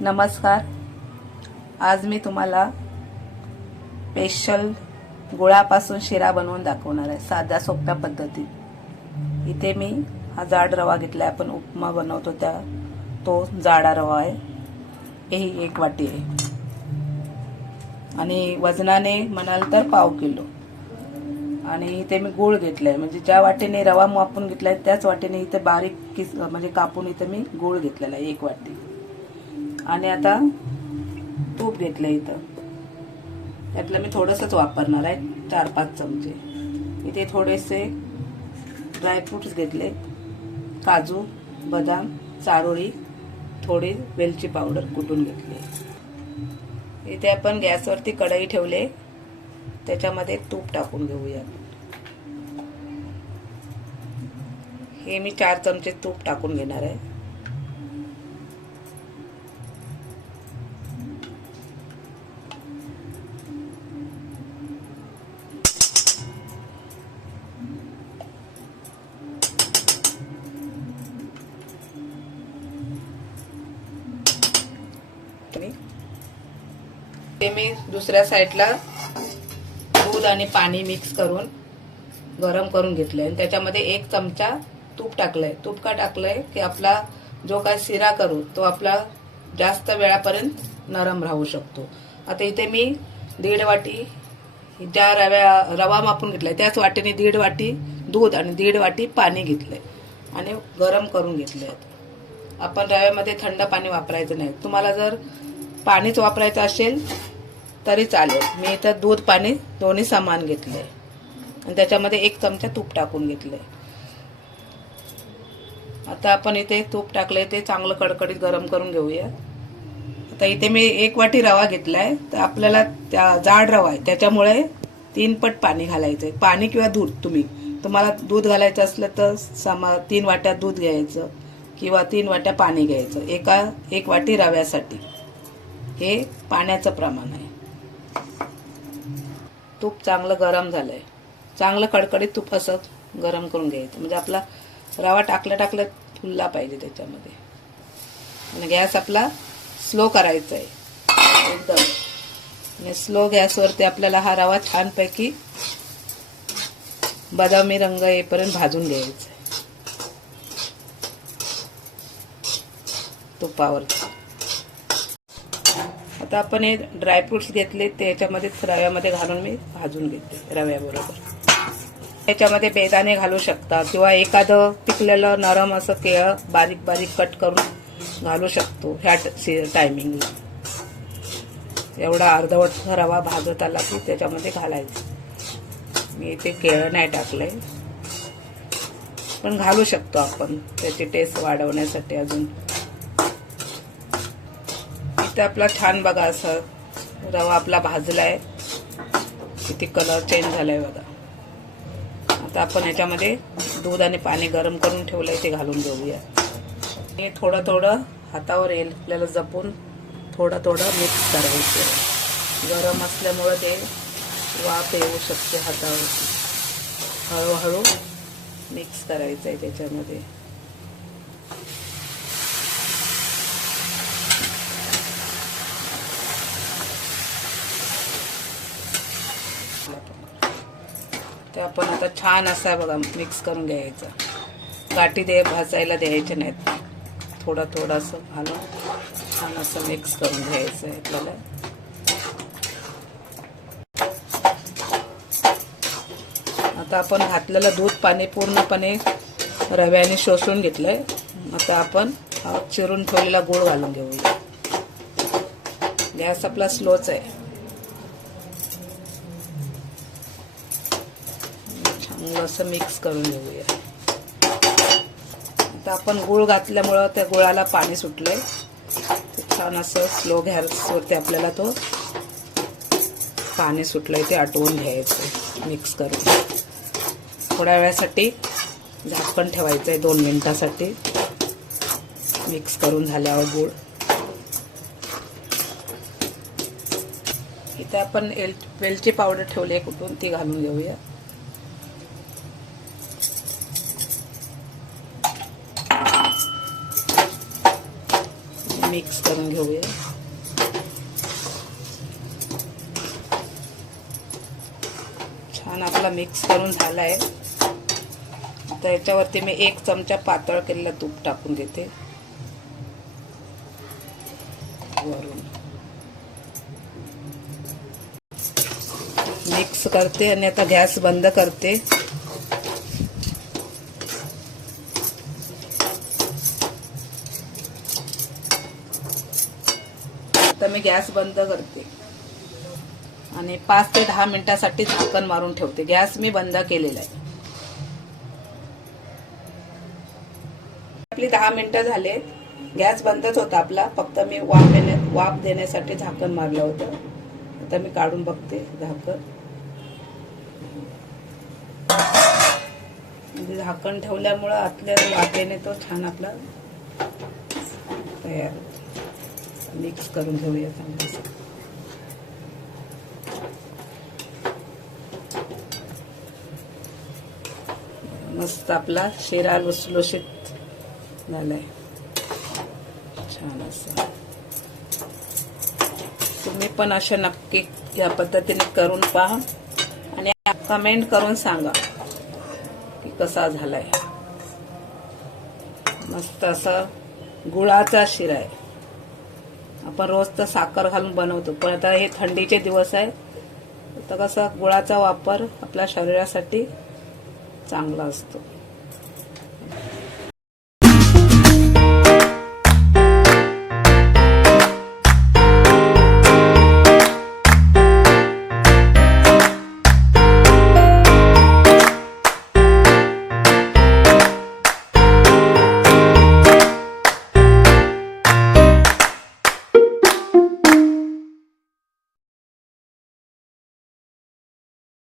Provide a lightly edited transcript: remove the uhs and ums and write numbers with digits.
नमस्कार. आज मी तुम्हाला स्पेशल गुळापासून शिरा बनवून दाखवणार आहे, साध्या सोप्या पद्धतीत. इथे मी हा जाड रवा घेतलाय, आपण उपमा बनवतो त्या तो जाडा रवा आहे. ही 1 वाटी आहे आणि वजनाने म्हणाल तर पाव किलो. आणि इथे मी गूळ घेतलाय, म्हणजे ज्या वाटीने रवा मापून घेतलाय त्याच वाटीने इथे बारीक म्हणजे कापून इथे मी गूळ घेतलेला आहे 1 वाटी. आणि आता तूप घेतलं इथं, त्यातलं मी थोडंसंच वापरणार आहे, 4-5 चमचे. इथे थोडेसे ड्रायफ्रुट्स घेतले, काजू, बदाम, चारोळी, थोडी वेलची पावडर कुटून घेतली. इथे आपण गॅसवरती कढई ठेवले, त्याच्यामध्ये तूप टाकून घेऊया. हे मी 4 चमचे तूप टाकून घेणार आहे. ते मी दुसऱ्या साईडला दूध आणि पाणी मिक्स करून गरम करून घेतलंय आणि त्याच्यामध्ये 1 चमचा तूप टाकलंय. तूप का टाकलंय की आपला जो काय शिरा करू तो आपला जास्त वेळापर्यंत नरम राहू शकतो. आता इथे मी 1.5 वाटी ज्या रवा मापून घेतलाय त्याच वाटीने 1.5 वाटी दूध आणि 1.5 वाटी पाणी घेतलंय आणि गरम करून घेतलंय. आपण रव्यामध्ये थंड पाणी वापरायचं नाही. तुम्हाला जर पाणीच वापरायचं असेल तरी चालेल. मी इथं दूध पाणी दोन्ही समान घेतलंय आणि त्याच्यामध्ये 1 चमचा तूप टाकून घेतलंय. आता आपण इथे तूप टाकलंय ते चांगलं कडकडीत गरम करून घेऊया. आता इथे मी 1 वाटी रवा घेतलाय, तर आपल्याला त्या जाड रवा आहे त्याच्यामुळे 3 पट पाणी घालायचंय. पाणी किंवा दूध, तुम्हाला दूध घालायचं असलं तर 3 वाट्या दूध घ्यायचं किंवा 3 वाट्या पाणी घ्यायचं 1 वाटी रव्यासाठी. हे पाण्याचं प्रमाण आहे. तूप चांगलं गरम झालंय, चांगलं कडकडीत तूप असं गरम करून घ्यायचं, म्हणजे आपला रवा टाकल्या फुलला पाहिजे त्याच्यामध्ये. आणि गॅस आपला स्लो करायचा आहे एकदम, आणि स्लो गॅसवरती आपल्याला हा रवा छानपैकी बदामी रंग येईपर्यंत भाजून घ्यायचा आहे तुपावरती. आता आपण हे ड्रायफ्रुट्स घेतले ते याच्यामध्ये रव्यामध्ये घालून मी भाजून घेते रव्याबरोबर. याच्यामध्ये बेदाणे घालू शकता किंवा एखादं पिकलेलं नरम असं केळं बारीक बारीक कट करून घालू शकतो ह्या टायमिंगला. एवढा अर्धवट रवा भाजत आला की त्याच्यामध्ये घालायचं. मी इथे केळं नाही टाकलंय, पण घालू शकतो आपण त्याची टेस्ट वाढवण्यासाठी अजून. इथे आपला छान बघा असं रवा आपला भाजलाय, किती कलर चेंज झालाय बघा. आता आपण याच्यामध्ये दूध आणि पाणी गरम करून ठेवलंय ते घालून घेऊया. हे थोडं थोडं हातावर येईल, आपल्याला जपून थोडं थोडं मिक्स करायचं. गरम असल्यामुळे ते वाफ येऊ शकते हातावरती. हळूहळू मिक्स करायचं आहे त्याच्यामध्ये. ते आपण आता छान असा बघा मिक्स करून घ्यायचा. गाठी भाजायला द्यायचे नाहीत, थोडं थोडंसं घालून छान असं मिक्स करून घ्यायचं आहे आपल्याला. आता आपण घातलेलं दूध पाणी पूर्णपणे रव्याने शोषून घेतलंय. आता आपण हा चिरून ठेवलेला गूळ घालून घेऊया. गॅस आपला स्लोच आहे. चांगलं असं मिक्स करून घेऊया. आता आपण गूळ घातल्यामुळं त्या गुळाला पाणी सुटलंय. छान असं स्लो गॅसवरती आपल्याला तो पाणी सुटलंय ते आटवून घ्यायचं मिक्स करून. थोड्या वेळासाठी झाकण ठेवायचं आहे 2 मिनिटासाठी. मिक्स करून झाल्यावर गूळ इथे आपण वेलची पावडर ठेवली आहे कुठून, ती घालून घेऊया. मिक्स करून घेऊया. छान आपला मिक्स करून झालाय. आता याच्यावरती मी 1 चमचा पातळ केलेलं तूप टाकून देते वरून. मिक्स करते आणि आता गॅस बंद करते. आता मी गॅस बंद करते आणि 5 ते 10 मिनिटांसाठी झाकण मारून ठेवते. गॅस मी बंद केलेला आहे. आपली 10 मिनिटं झाले. गॅस बंदच होता आपला, फक्त मी वाफ देण्यासाठी झाकण मारलं होतं. आता मी काढून बघते झाकण. म्हणजे झाकण ठेवल्यामुळं आतल्या वाफेने तो छान आपला तयार होतो. मिक्स करून घेऊया चांगलं. मस्त आपला शिरा लुसलुशीत झालाय. छान असं. तुम्ही पण अशा नक्की या पद्धतीने करून पहा आणि कमेंट करून सांगा की कसा झालाय. मस्त असा गुळाचा शिरा आहे. आपण रोज तर साखर घालून बनवतो, पण आता हे थंडीचे दिवस आहे तर कसं गुळाचा वापर आपल्या शरीरासाठी चांगला असतो.